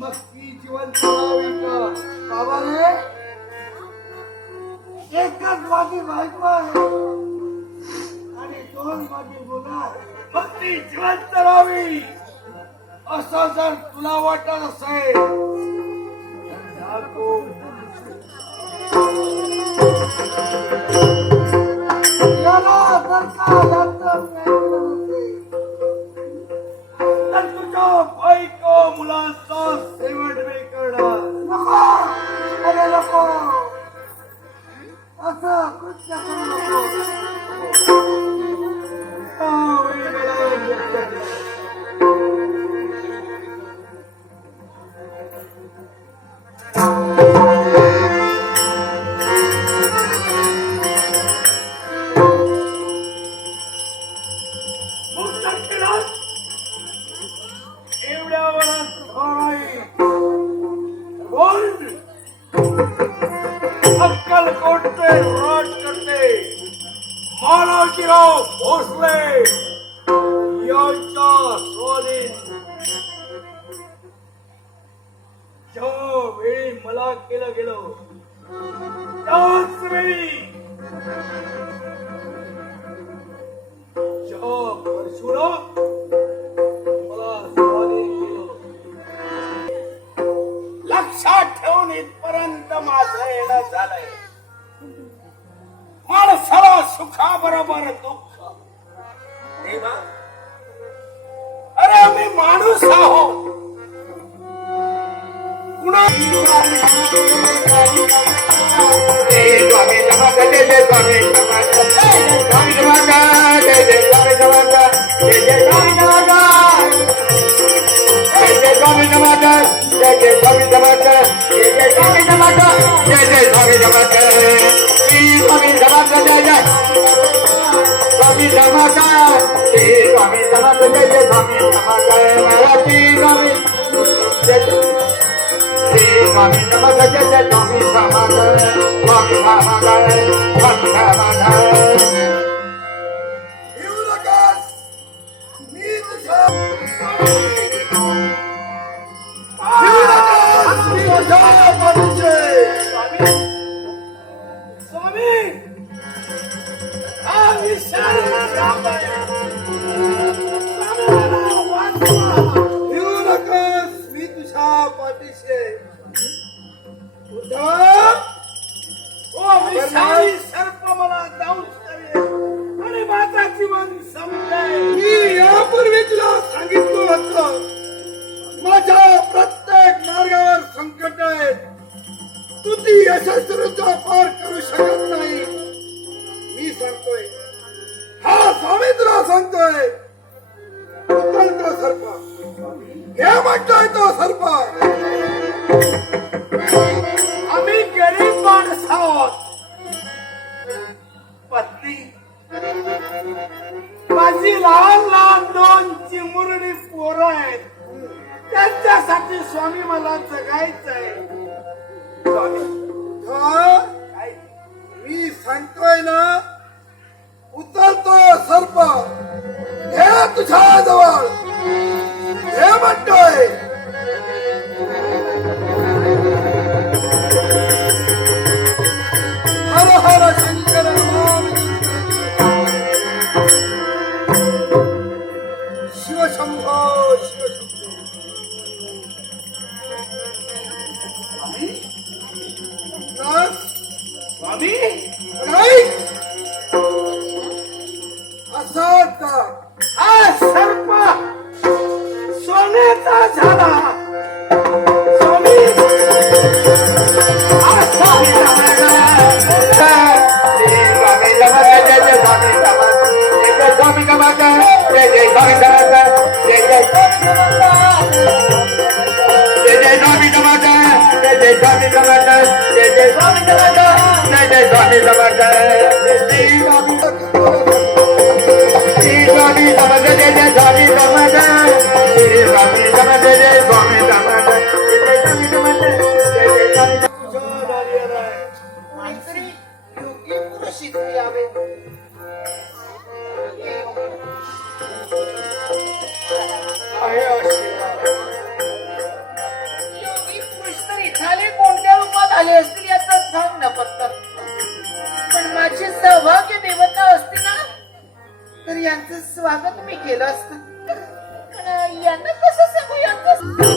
मग ती जिवंत राहावी का बाबा रे? एकच माझी बायको आहे आणि दोन माझी मुलं आहेत. मग ती जिवंत राहावी असं जर तुला वाटत असेल तर तुझ्या बायको मुलांचा सेवट मी करणार. नको अरे नको असं कृत्य करू अक्कलकोटचे राज करते मानाजीराव भोसले यांच्या स्वाधीन ज्या वेळी मला केलं गेलं त्याच वेळी ज्या परशुला मला स्वाधीन केलं. लक्षात ठेवून इथपर्यंत माझं येणं झालंय. माणसाला सुखाबरोबर दुःख देवा. अरे मी माणूस आहोत. कुणा सर्प मला जाऊच करेल आणि माझा जीवन संपले. मी यापूर्वी तुला सांगितलं होतं माझ्या प्रत्येक मार्गावर संकट आहे. तू ती यशस्वीरित्या पार करू शकत नाही. मी सांगतोय हा स्वामी तुला सांगतोय तो सर्प हे म्हणतोय तो सर्प. आम्ही गरीब माणस आहोत. पत्नी माझी लहान लहान दोन चिमुरडी पोरं आहेत. त्यांच्यासाठी स्वामी मला जगायचंय. स्वामी मी सांगतोय ना उतरतो सर्प हे तुझ्या जवळ हे म्हणतोय. हर हर शंकर शिवशंभो शिवशंभो. स्वामी असा हा सर्प सोन्याचा झाला. स्वामी सौभाग्य देवता असते ना तर यांचं स्वागत मी केलं असतं. पण यांना कसं सांगू यांचं.